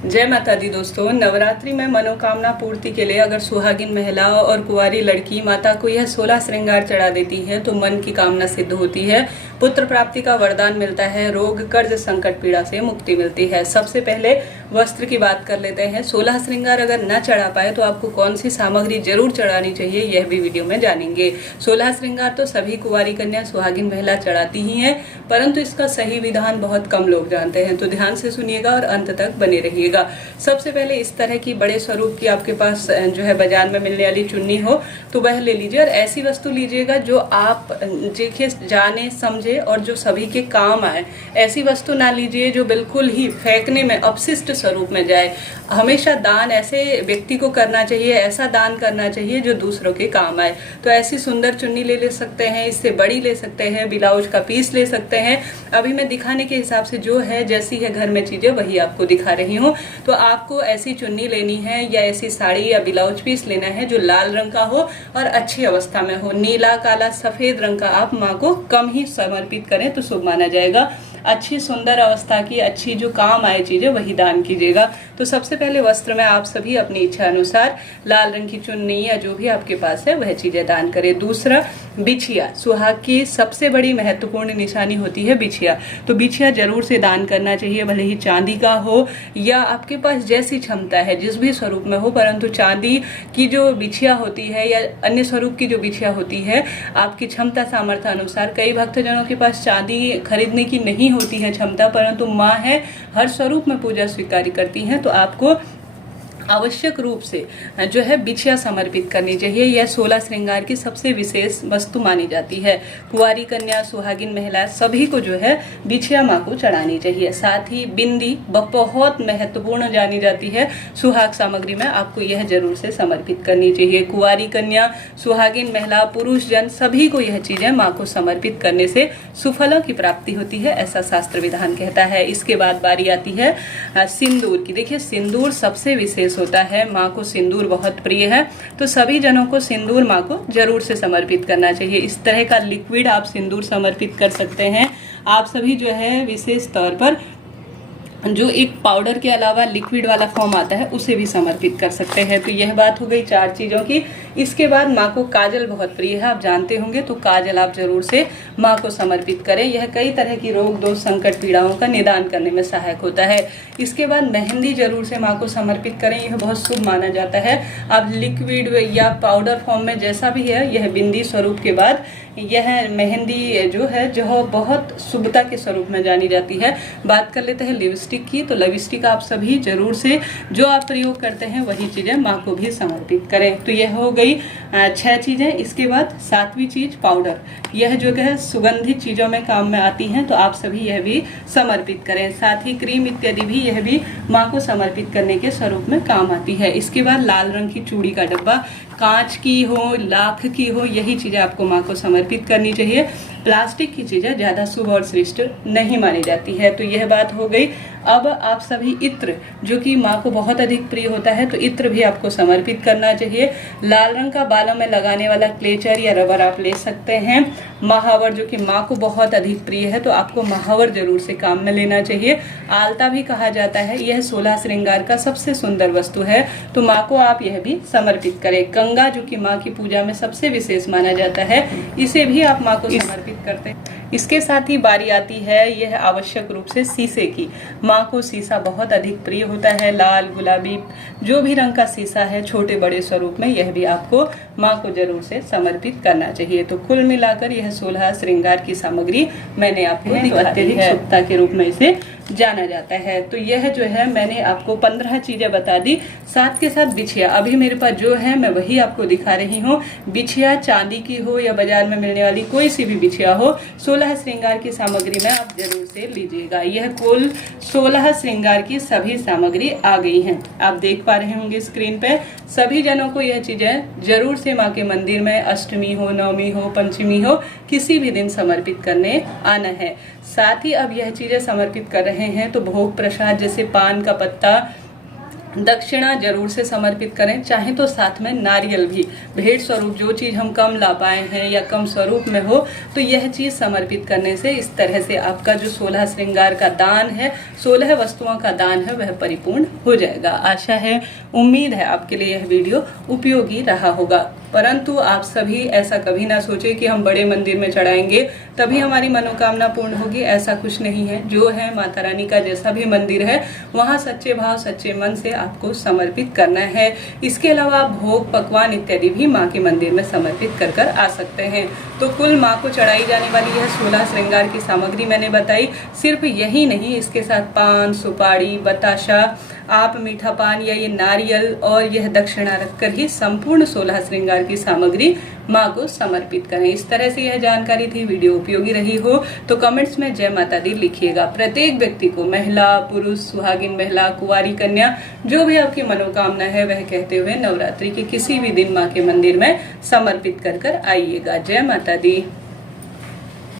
जय माता दी दोस्तों। नवरात्रि में मनोकामना पूर्ति के लिए अगर सुहागिन महिला और कुंवारी लड़की माता को यह 16 श्रृंगार चढ़ा देती है तो मन की कामना सिद्ध होती है, पुत्र प्राप्ति का वरदान मिलता है, रोग कर्ज संकट पीड़ा से मुक्ति मिलती है। सबसे पहले वस्त्र की बात कर लेते हैं। 16 श्रृंगार अगर न चढ़ा पाए तो आपको कौन सी सामग्री जरूर चढ़ानी चाहिए, यह भी वीडियो में जानेंगे। 16 श्रृंगार तो सभी कुंवारी कन्या सुहागिन महिला चढ़ाती ही है, परंतु इसका सही विधान बहुत कम लोग जानते हैं, तो ध्यान से सुनिएगा और अंत तक बने रहिएगा। सबसे पहले इस तरह की बड़े स्वरूप की आपके पास जो है बाजार में मिलने वाली चुन्नी हो तो वह ले लीजिए, और ऐसी वस्तु लीजिएगा जो आप देखिए जाने समझे और जो सभी के काम आए। ऐसी वस्तु ना लीजिए जो बिल्कुल ही फेंकने में अपशिष्ट स्वरूप में जाए। हमेशा दान ऐसे व्यक्ति को करना चाहिए, ऐसा दान करना चाहिए जो दूसरों के काम आए। तो ऐसी सुंदर चुन्नी ले सकते हैं, इससे बड़ी ले सकते हैं, ब्लाउज का पीस ले सकते हैं। अभी मैं दिखाने के हिसाब से जो है जैसी है घर में चीजें वही आपको दिखा रही हूँ। तो आपको ऐसी चुन्नी लेनी है या ऐसी साड़ी या ब्लाउज पीस लेना है जो लाल रंग का हो और अच्छी अवस्था में हो। नीला, काला, सफेद रंग का आप माँ को कम ही समर्पित करें तो शुभ माना जाएगा। अच्छी सुंदर अवस्था की अच्छी जो काम आए चीजें वही दान कीजिएगा। तो सबसे पहले वस्त्र में आप सभी अपनी इच्छा अनुसार लाल रंग की चुन्नी या जो भी आपके पास है वह चीजें दान करें। दूसरा, बिछिया। सुहाग की सबसे बड़ी महत्वपूर्ण निशानी होती है बिछिया, तो बिछिया जरूर से दान करना चाहिए, भले ही चांदी का हो या आपके पास जैसी क्षमता है जिस भी स्वरूप में हो, परंतु चांदी की जो बिछिया होती है या अन्य स्वरूप की जो बिछिया होती है आपकी क्षमता सामर्थ्य अनुसार। कई भक्तजनों के पास चांदी खरीदने की नहीं होती है क्षमता, परंतु माँ है, हर स्वरूप में पूजा स्वीकार करती हैं, तो आपको आवश्यक रूप से जो है बिछिया समर्पित करनी चाहिए। यह 16 श्रृंगार की सबसे विशेष वस्तु मानी जाती है। कुंवारी कन्या, सुहागिन महिला सभी को जो है बिछिया माँ को चढ़ानी चाहिए। साथ ही बिंदी बहुत महत्वपूर्ण जानी जाती है सुहाग सामग्री में, आपको यह जरूर से समर्पित करनी चाहिए। कुंवारी कन्या, सुहागिन महिला, पुरुष जन सभी को यह चीजें माँ को समर्पित करने से सुफलों की प्राप्ति होती है, ऐसा शास्त्र विधान कहता है। इसके बाद बारी आती है सिंदूर की। देखिए सिंदूर सबसे विशेष होता है, माँ को सिंदूर बहुत प्रिय है, तो सभी जनों को सिंदूर माँ को जरूर से समर्पित करना चाहिए। इस तरह का लिक्विड आप सिंदूर समर्पित कर सकते हैं। आप सभी जो है विशेष तौर पर जो एक पाउडर के अलावा लिक्विड वाला फॉर्म आता है उसे भी समर्पित कर सकते हैं। तो यह बात हो गई 4 चीजों की। इसके बाद माँ को काजल बहुत प्रिय है, आप जानते होंगे, तो काजल आप जरूर से माँ को समर्पित करें। यह कई तरह की रोग दोष संकट पीड़ाओं का निदान करने में सहायक होता है। इसके बाद मेहंदी जरूर से माँ को समर्पित करें, यह बहुत शुभ माना जाता है। अब लिक्विड या पाउडर फॉर्म में जैसा भी है, यह बिंदी स्वरूप के बाद यह मेहंदी जो है जो बहुत शुभता के स्वरूप में जानी जाती है। बात कर लेते हैं लिपस्टिक की, तो लिपस्टिक आप सभी जरूर से जो आप प्रयोग करते हैं वही चीजें माँ को भी समर्पित करें। तो यह हो गई 6 चीजें। इसके बाद 7वीं चीज पाउडर, यह जो है सुगंधित चीजों में काम में आती हैं, तो आप सभी यह भी समर्पित करें। साथ ही क्रीम इत्यादि भी यह भी माँ को समर्पित करने के स्वरूप में काम आती है। इसके बाद लाल रंग की चूड़ी का डब्बा, कांच की हो, लाख की हो, यही चीजें आपको माँ को समर्पित करनी चाहिए। प्लास्टिक की चीजें ज्यादा शुभ और श्रेष्ठ नहीं मानी जाती है। तो यह बात हो गई। अब आप सभी इत्र, जो कि माँ को बहुत अधिक प्रिय होता है, तो इत्र भी आपको समर्पित करना चाहिए। लाल रंग का बालों में लगाने वाला क्लेचर या रबर आप ले सकते हैं। महावर, जो कि माँ को बहुत अधिक प्रिय है, तो आपको महावर जरूर से काम में लेना चाहिए। आलता भी कहा जाता है, यह 16 श्रृंगार का सबसे सुंदर वस्तु है, तो माँ को आप यह भी समर्पित करें। कंगा, जो कि माँ की पूजा में सबसे विशेष माना जाता है, इसे भी आप माँ को समर्पित करते हैं। इसके साथ ही बारी आती है यह आवश्यक रूप से शीशे की। माँ को शीशा बहुत अधिक प्रिय होता है। लाल, गुलाबी, जो भी रंग का शीशा है छोटे बड़े स्वरूप में, यह भी आपको माँ को जरूर से समर्पित करना चाहिए। तो कुल मिलाकर यह 16 श्रृंगार की सामग्री मैंने आपको अत्यधिक शुभता के रूप में इसे जाना जाता है। तो यह जो है मैंने आपको 15 चीजें बता दी, साथ के साथ बिछिया अभी मेरे पास जो है मैं वही आपको दिखा रही हूँ। बिछिया चांदी की हो या बाजार में मिलने वाली कोई सी भी बिछिया हो, 16 श्रृंगार की सामग्री में आप जरूर से लीजिएगा। यह कुल 16 श्रृंगार की सभी सामग्री आ गई है, आप देख पा रहे होंगे स्क्रीन पे। सभी जनों को यह चीजें जरूर से माँ के मंदिर में अष्टमी हो, नवमी हो, पंचमी हो, किसी भी दिन समर्पित करने आना है। साथ ही अब यह चीजें समर्पित कर रहे हैं तो भोग प्रसाद जैसे पान का पत्ता, दक्षिणा जरूर से समर्पित करें, चाहे तो साथ में नारियल भी। भेंट स्वरूप जो चीज हम कम ला पाए हैं या कम स्वरूप में हो तो यह चीज समर्पित करने से इस तरह से आपका जो 16 श्रृंगार का दान है, 16 वस्तुओं का दान है, वह परिपूर्ण हो जाएगा। आशा है, उम्मीद है आपके लिए यह वीडियो उपयोगी रहा होगा। परंतु आप सभी ऐसा कभी ना सोचे कि हम बड़े मंदिर में चढ़ाएंगे तभी हमारी मनोकामना पूर्ण होगी, ऐसा कुछ नहीं है। जो है माता रानी का जैसा भी मंदिर है वहाँ सच्चे भाव सच्चे मन से आपको समर्पित करना है। इसके अलावा भोग पकवान इत्यादि भी माँ के मंदिर में समर्पित कर कर आ सकते हैं। तो कुल माँ को चढ़ाई जाने वाली यह 16 श्रृंगार की सामग्री मैंने बताई। सिर्फ यही नहीं, इसके साथ पान, सुपारी, बताशा, आप मीठा पान या ये नारियल और यह दक्षिणा रखकर ही संपूर्ण 16 श्रृंगार की सामग्री माँ को समर्पित करें। इस तरह से यह जानकारी थी। वीडियो उपयोगी रही हो तो कमेंट्स में जय माता दी लिखिएगा। प्रत्येक व्यक्ति को, महिला, पुरुष, सुहागिन महिला, कुंवारी कन्या, जो भी आपकी मनोकामना है वह कहते हुए नवरात्रि के किसी भी दिन माँ के मंदिर में समर्पित कर कर आइएगा। जय माता दी।